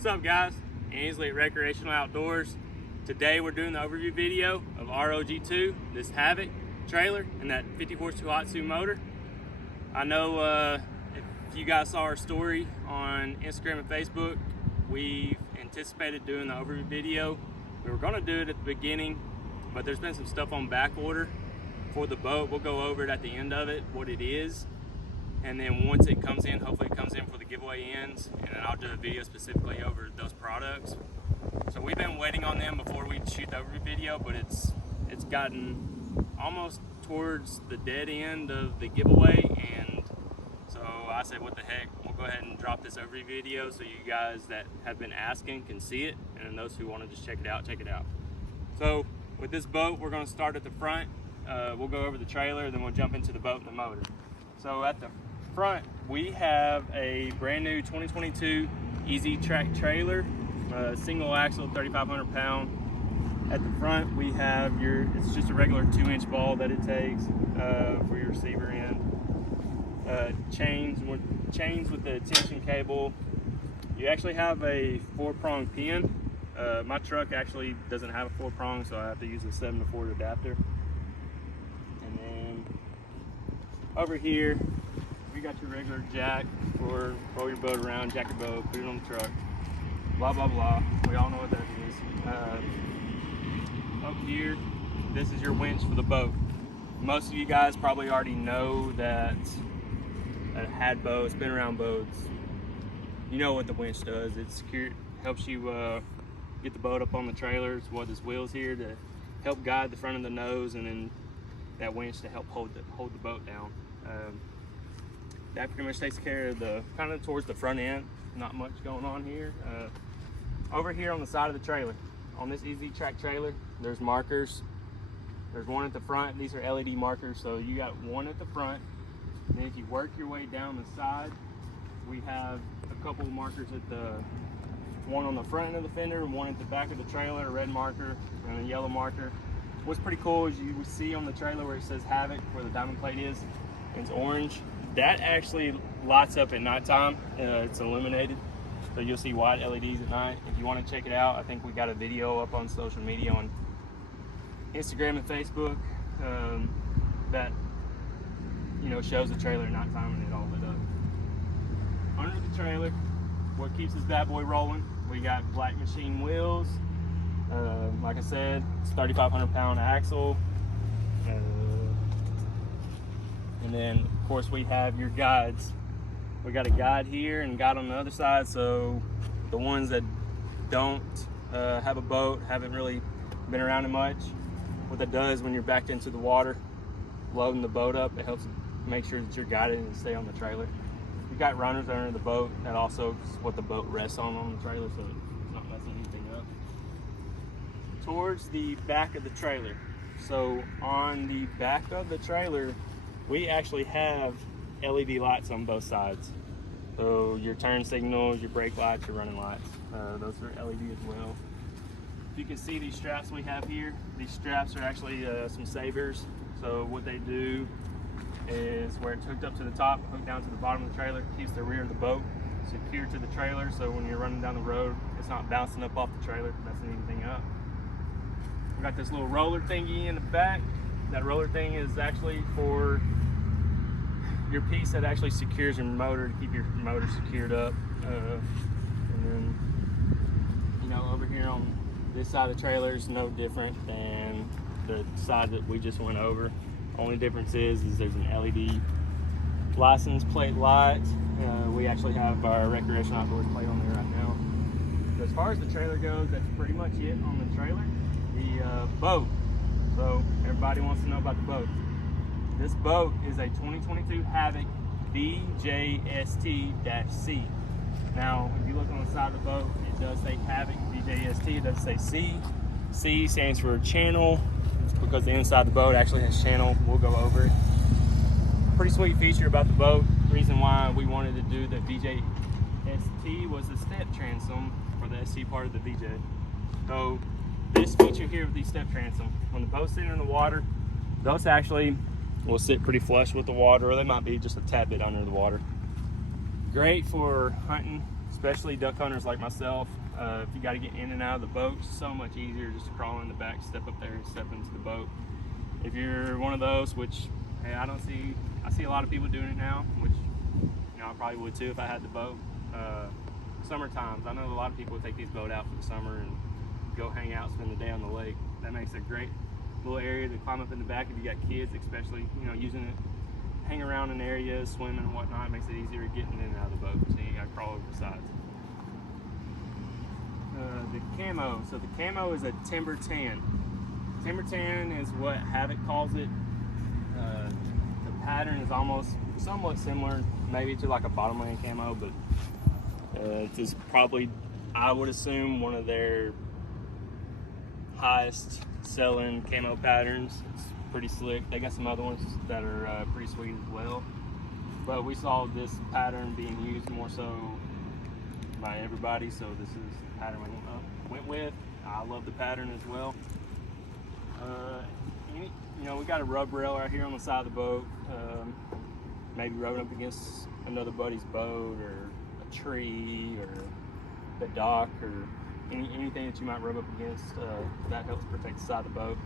What's up, guys? Ainsley at Recreational Outdoors. Today we're doing the overview video of ROG2, this Havoc trailer and that 50 horse Tohatsu motor. I know if you guys saw our story on Instagram and Facebook, we've anticipated doing the overview video. We were going to do it at the beginning, but there's been some stuff on back order for the boat. We'll go over it at the end of it, what it is. And then once it comes in, hopefully it comes in for the giveaway ends, and then I'll do a video specifically over those products. So we've been waiting on them before we shoot the overview video, but it's gotten almost towards the dead end of the giveaway, and so I said, what the heck, we'll go ahead and drop this overview video so you guys that have been asking can see it, and then those who want to just check it out, check it out. So with this boat, we're going to start at the front. We'll go over the trailer, then we'll jump into the boat and the motor. So at the front, we have a brand new 2022 Easy Track trailer, single axle, 3,500 pound. At the front, we have it's just a regular 2-inch ball that it takes for your receiver end. Chains with the tension cable. You actually have a 4-prong pin. My truck actually doesn't have a 4-prong, so I have to use a 7-to-4 adapter. And then over here, we got your regular jack for roll your boat around, jack your boat, put it on the truck, blah, blah, blah. We all know what that is. Up here, this is your winch for the boat. Most of you guys probably already know that a had boat, spin around boats, you know what the winch does. It's secure, helps you get the boat up on the trailer. It's what this wheel's here to help guide the front of the nose, and then that winch to help hold the boat down. That pretty much takes care of the kind of towards the front end. Not much going on here. Over here on the side of the trailer, on this Easy Track trailer, there's markers. There's one at the front. These are LED markers, so you got one at the front. And then if you work your way down the side, we have a couple of markers at the one on the front of the fender, and one at the back of the trailer, a red marker and a yellow marker. What's pretty cool is you see on the trailer where it says Havoc, where the diamond plate is, it's orange. That actually lights up at nighttime. It's illuminated, so you'll see white LEDs at night. If you want to check it out, I think we got a video up on social media on Instagram and Facebook that shows the trailer at nighttime and it all lit up. Under the trailer, what keeps this bad boy rolling? We got black machine wheels. Like I said, it's 3,500 pound axle. And then of course we have your guides. We got a guide here and a guide on the other side, so the ones that don't have a boat, haven't really been around it much, what that does when you're backed into the water, loading the boat up, it helps make sure that you're guided and stay on the trailer. You got runners under the boat, that also is what the boat rests on the trailer, so it's not messing anything up. Towards the back of the trailer, so on the back of the trailer, we actually have LED lights on both sides. So your turn signals, your brake lights, your running lights, those are LED as well. If you can see these straps we have here, these straps are actually some savers. So what they do is where it's hooked up to the top, hooked down to the bottom of the trailer, keeps the rear of the boat secure to the trailer, so when you're running down the road, it's not bouncing up off the trailer, messing anything up. We got this little roller thingy in the back. That roller thing is actually for your piece that actually secures your motor, to keep your motor secured up. And then, over here on this side of the trailer is no different than the side that we just went over. Only difference is there's an LED license plate light. We actually have our Recreational Outdoors plate on there right now. So as far as the trailer goes, that's pretty much it on the trailer. The boat. So everybody wants to know about the boat. This boat is a 2022 Havoc VJST-C. Now, if you look on the side of the boat, it does say Havoc VJST, it doesn't say C. C stands for channel. It's because the inside of the boat actually has channel. We'll go over it. Pretty sweet feature about the boat. The reason why we wanted to do the VJST was the step transom for the ST part of the VJ. So this feature here with these step transom, when the boat's sitting in the water, those actually will sit pretty flush with the water, or they might be just a tad bit under the water. Great for hunting, especially duck hunters like myself. If you got to get in and out of the boat, it's so much easier just to crawl in the back, step up there, and step into the boat. If you're one of those, which hey, I see a lot of people doing it now, which I probably would too if I had the boat. Summer times, I know a lot of people would take these boat out for the summer and go hang out, spend the day on the lake. That makes a great little area to climb up in the back if you got kids, especially using it, hang around in areas, swimming and whatnot. It makes it easier getting in and out of the boat, so you got to crawl over the sides. The camo. So the camo is a timber tan. Timber tan is what Havoc calls it. The pattern is almost somewhat similar, maybe to like a bottomland camo, but it's probably, I would assume, one of their highest selling camo patterns. It's pretty slick. They got some other ones that are pretty sweet as well, but we saw this pattern being used more so by everybody, so this is the pattern we went with. I love the pattern as well. We got a rub rail right here on the side of the boat, maybe rubbing up against another buddy's boat or a tree or the dock or anything that you might rub up against. That helps protect the side of the boat.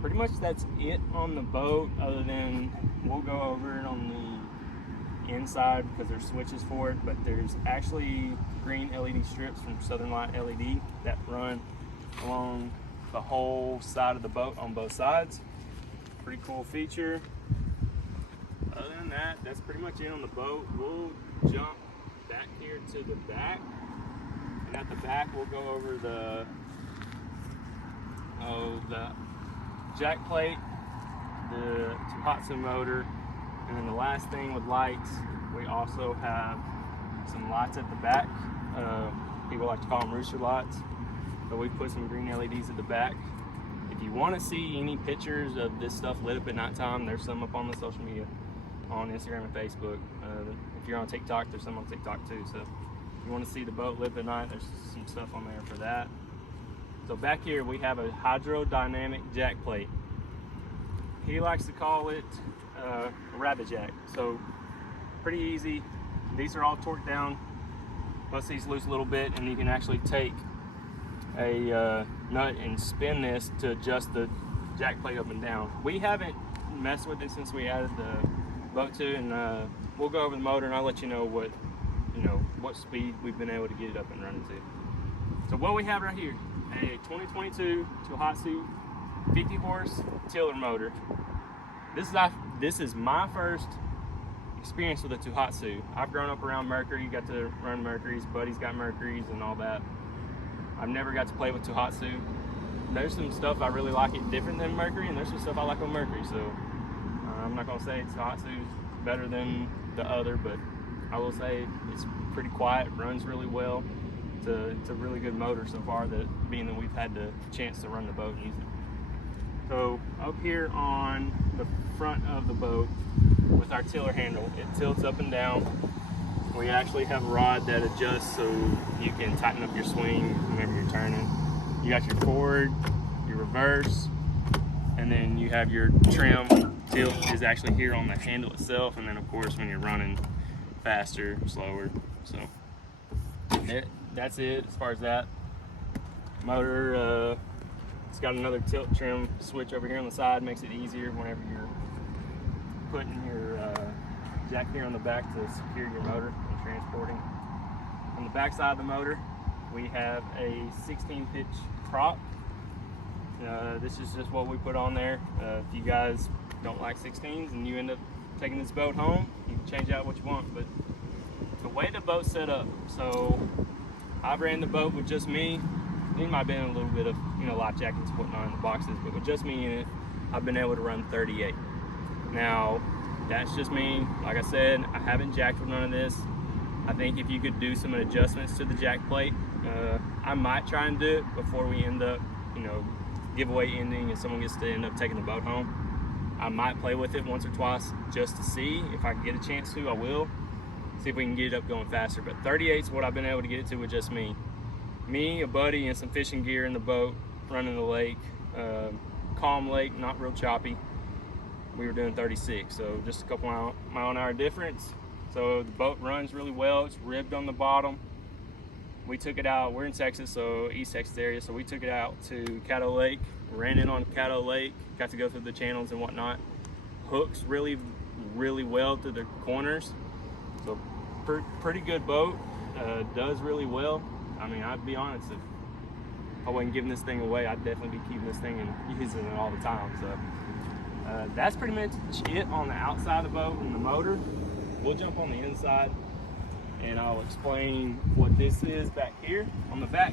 Pretty much that's it on the boat, other than we'll go over it on the inside because there's switches for it, but there's actually green LED strips from Southern Light LED that run along the whole side of the boat on both sides. Pretty cool feature. Other than that, that's pretty much it on the boat. We'll jump back here to the back, and at the back we'll go over the jack plate, the Tohatsu motor, and then the last thing with lights, we also have some lights at the back. People like to call them rooster lights, but we put some green LEDs at the back. If you want to see any pictures of this stuff lit up at nighttime, there's some up on the social media, on Instagram and Facebook. If you're on TikTok, there's some on TikTok too. So if you want to see the boat lit up at night, there's some stuff on there for that. So back here we have a hydrodynamic jack plate. He likes to call it a rabbit jack. So pretty easy. These are all torqued down. Bust these loose a little bit, and you can actually take a nut and spin this to adjust the jack plate up and down. We haven't messed with it since we added the boat to, and we'll go over the motor and I'll let you know what speed we've been able to get it up and running to. So what we have right here, a 2022 Tohatsu 50 horse tiller motor. This is my first experience with a Tohatsu. I've grown up around Mercury, got to run Mercuries, buddies got Mercuries and all that. I've never got to play with Tohatsu. There's some stuff I really like it different than Mercury, and there's some stuff I like on Mercury, so I'm not gonna say Tohatsu's better than the other, but I will say it's pretty quiet, runs really well. It's a really good motor so far, being that we've had the chance to run the boat and use it. So up here on the front of the boat with our tiller handle, it tilts up and down. We actually have a rod that adjusts so you can tighten up your swing whenever you're turning. You got your forward, your reverse, and then you have your trim. Tilt is actually here on the handle itself, and then of course when you're running faster, slower. So that's it as far as that. Motor, it's got another tilt trim switch over here on the side, makes it easier whenever you're putting your jack here on the back to secure your motor and transporting. On the back side of the motor, we have a 16 pitch prop. This is just what we put on there. If you guys don't like 16s and you end up taking this boat home, you can change out what you want. But the way the boat's set up, so I ran the boat with just me. There might have been a little bit of life jackets and whatnot in the boxes, but with just me in it, I've been able to run 38. Now, that's just me. Like I said, I haven't jacked with none of this. I think if you could do some adjustments to the jack plate, I might try and do it before we end up, giveaway ending and someone gets to end up taking the boat home. I might play with it once or twice just to see. If I can get a chance to, I will. See if we can get it up going faster. But 38 is what I've been able to get it to with just me. Me, a buddy, and some fishing gear in the boat, running the lake. Calm lake, not real choppy. We were doing 36, so just a couple mile an hour difference. So the boat runs really well. It's ribbed on the bottom. We took it out. We're in Texas, so East Texas area. So we took it out to Caddo Lake, ran it on Caddo Lake, got to go through the channels and whatnot. Hooks really well to the corners. So pretty good boat. Does really well. I mean, I'd be honest, if I wasn't giving this thing away, I'd definitely be keeping this thing and using it all the time. So that's pretty much it on the outside of the boat and the motor. We'll jump on the inside and I'll explain what this is back here. On the back,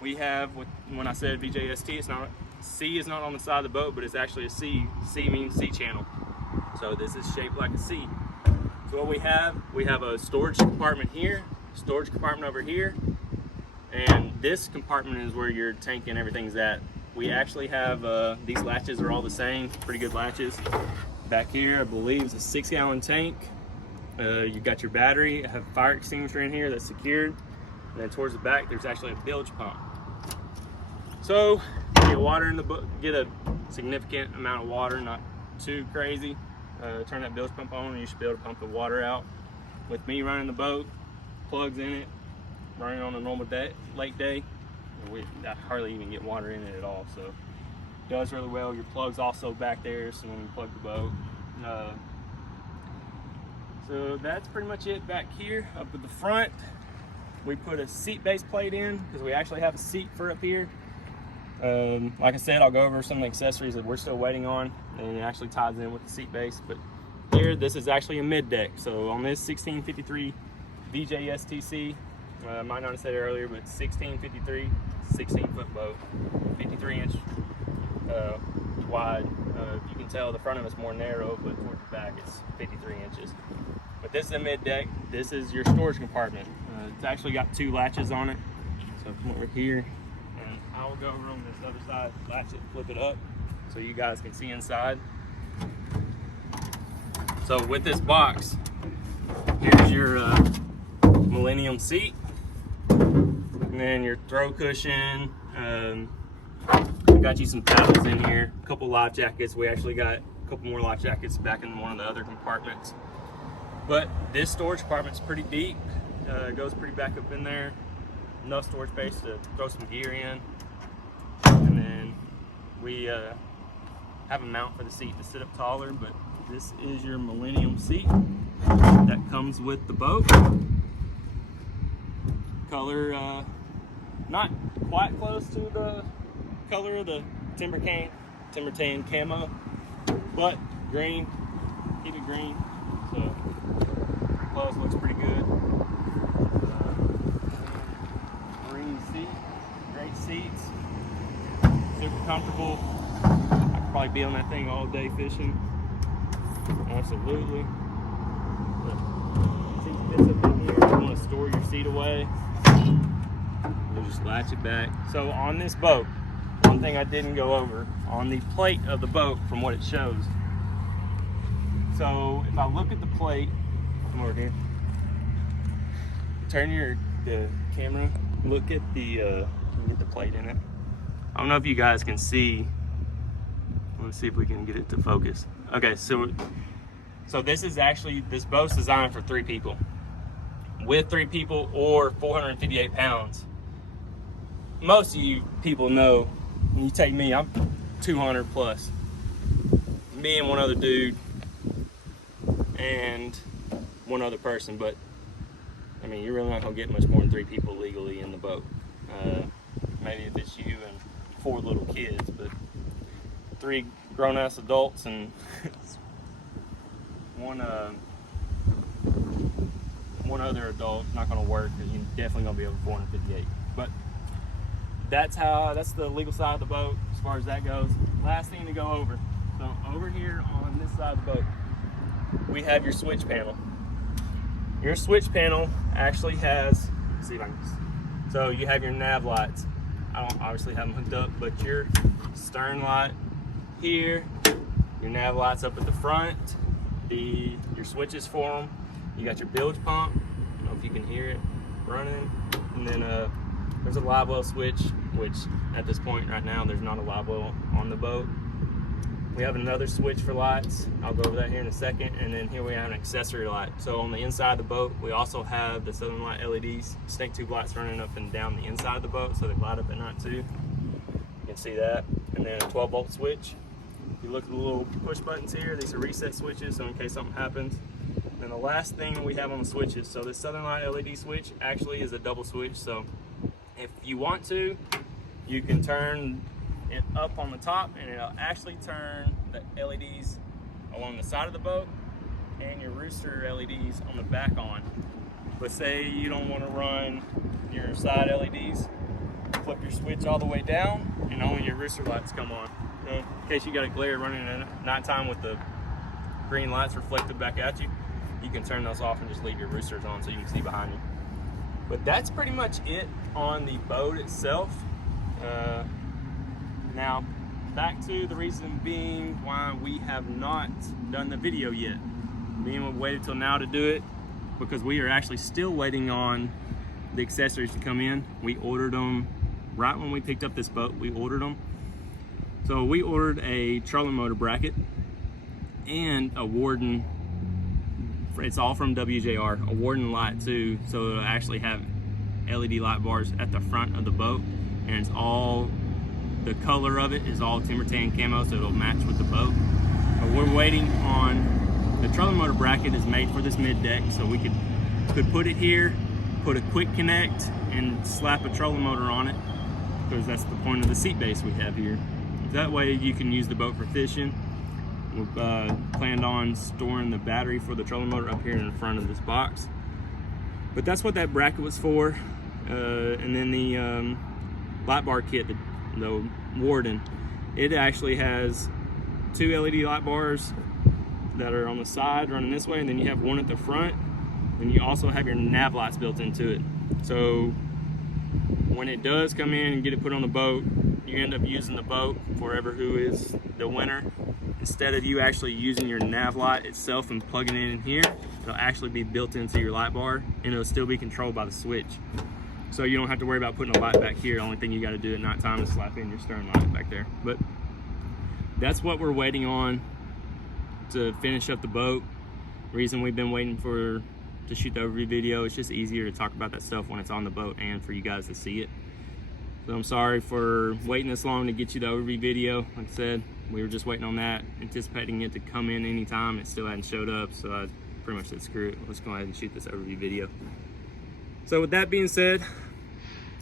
we have, when I said VJST, it's not, C is not on the side of the boat, but it's actually a C. C means C channel. So this is shaped like a C. So what we have a storage compartment here, storage compartment over here, and this compartment is where your tank and everything's at. We actually have, these latches are all the same, pretty good latches. Back here, I believe, is a 6-gallon tank. You got your battery, have a fire extinguisher in here that's secured. And then towards the back, there's actually a bilge pump. So, get water in the boat, get a significant amount of water, not too crazy. Turn that bilge pump on and you should be able to pump the water out. With me running the boat, plugs in it, running on a normal lake day, I hardly even get water in it at all. So, it does really well. Your plug's also back there, so when you plug the boat. So that's pretty much it back here. Up at the front, we put a seat base plate in because we actually have a seat for up here. Like I said, I'll go over some of the accessories that we're still waiting on, and it actually ties in with the seat base. But here, this is actually a mid deck. So on this 1653 VJSTC, I might not have said it earlier, but 1653, 16-foot boat, 53-inch wide. You can tell the front of it's more narrow, but towards the back it's 53 inches. But this is a mid deck. This is your storage compartment. It's actually got 2 latches on it. So come over here, and I will go over on this other side, latch it, flip it up, so you guys can see inside. So with this box, here's your Millennium seat, and then your throw cushion. Got you some paddles in here, a couple life jackets. We actually got a couple more life jackets back in one of the other compartments. But this storage compartment's pretty deep. It goes pretty back up in there. Enough storage space to throw some gear in. And then we have a mount for the seat to sit up taller, but this is your Millennium seat that comes with the boat. Color, not quite close to the color of the timber tan camo, but green, keep it green, so close, looks pretty good. Marine seat, great seats, super comfortable. I could probably be on that thing all day fishing, absolutely. The seat fits up in here. If you want to store your seat away, you'll just latch it back. So on this boat, one thing I didn't go over on the plate of the boat from what it shows. So if I look at the plate, come over here, turn the camera, look at the get the plate in it. I don't know if you guys can see. Let's see if we can get it to focus. Okay, so this is actually, this boat's designed for 3 people. With 3 people or 458 pounds. Most of you people know, when you take me, I'm 200 plus. Me and one other dude and one other person, but I mean, you're really not gonna get much more than 3 people legally in the boat. Maybe if it's you and 4 little kids, but 3 grown-ass adults and one other adult, not gonna work, because you're definitely gonna be over 458. But that's the legal side of the boat as far as that goes. Last thing to go over. So over here on this side of the boat, we have your switch panel. Your switch panel actually has, let's see if I can, so you have your nav lights. I don't obviously have them hooked up, but your stern light here, your nav lights up at the front, your switches for them. You got your bilge pump. I don't know if you can hear it running. And then there's a Livewell switch, which at this point right now, there's not a Livewell on the boat. We have another switch for lights. I'll go over that here in a second. And then here we have an accessory light. So on the inside of the boat, we also have the Southern Light LEDs, snake tube lights running up and down the inside of the boat, so they light up at night too. You can see that. And then a 12-volt switch. If you look at the little push buttons here, these are reset switches, so in case something happens. And the last thing we have on the switches, so this Southern Light LED switch actually is a double switch. So if you want to, you can turn it up on the top and it'll actually turn the LEDs along the side of the boat and your rooster LEDs on the back on. But say you don't want to run your side LEDs, flip your switch all the way down and only your rooster lights come on. So in case you got a glare running at nighttime with the green lights reflected back at you, you can turn those off and just leave your roosters on so you can see behind you. But that's pretty much it on the boat itself. Now, back to the reason being why we have not done the video yet. We waited till now to do it because we are actually still waiting on the accessories to come in. We ordered them right when we picked up this boat. We ordered them. So we ordered a trolling motor bracket and a Warden. It's all from WJR, a Warden light too. So it'll actually have LED light bars at the front of the boat, and it's all, the color of it is all timber tan camo, so it'll match with the boat. But we're waiting on, the trolling motor bracket is made for this mid deck, so we could put it here, put a quick connect, and slap a trolling motor on it, because that's the point of the seat base we have here. That way you can use the boat for fishing. We've planned on storing the battery for the trolling motor up here in the front of this box. But that's what that bracket was for. And then the light bar kit, the Warden, it actually has 2 LED light bars that are on the side running this way, and then you have one at the front, and you also have your nav lights built into it. So when it does come in and get it put on the boat, you end up using the boat forever who is the winner. Instead of you actually using your nav light itself and plugging it in here, it'll actually be built into your light bar, and it'll still be controlled by the switch. So you don't have to worry about putting a light back here. The only thing you got to do at nighttime is slap in your stern light back there. But that's what we're waiting on to finish up the boat. Reason we've been waiting to shoot the overview video, it's just easier to talk about that stuff when it's on the boat and for you guys to see it. So I'm sorry for waiting this long to get you the overview video. Like I said, we were just waiting on that, anticipating it to come in anytime. It still hadn't showed up, so I pretty much said, screw it, let's go ahead and shoot this overview video. So with that being said,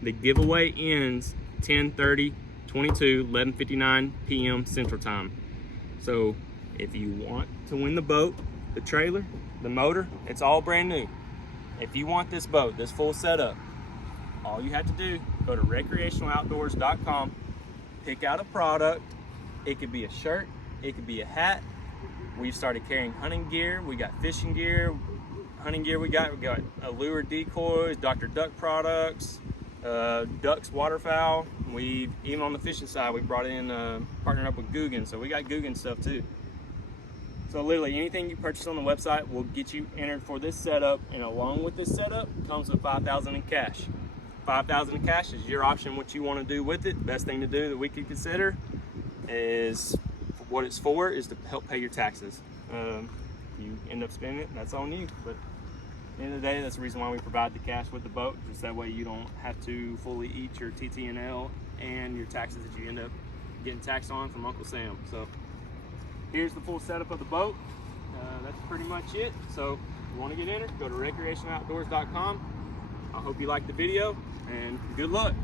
the giveaway ends 10/30/22, 11:59 p.m. Central Time. So if you want to win the boat, the trailer, the motor, it's all brand new. If you want this boat, this full setup, all you have to do, go to recreationaloutdoors.com, pick out a product. It could be a shirt, it could be a hat. We've started carrying hunting gear, we got fishing gear. Hunting gear we got lure decoys, Dr. Duck products, ducks, waterfowl. Even on the fishing side, we brought in, partnered up with Guggen, so we got Guggen stuff too. So literally anything you purchase on the website will get you entered for this setup, and along with this setup comes with $5,000 in cash. $5,000 in cash is your option, what you want to do with it. Best thing to do that we could consider is, what it's for is to help pay your taxes. You end up spending it, that's on you. But at the end of the day, that's the reason why we provide the cash with the boat, just that way you don't have to fully eat your TT&L and your taxes that you end up getting taxed on from Uncle Sam. So here's the full setup of the boat. That's pretty much it. So if you want to get entered, go to recreationaloutdoors.com. I hope you liked the video, and good luck.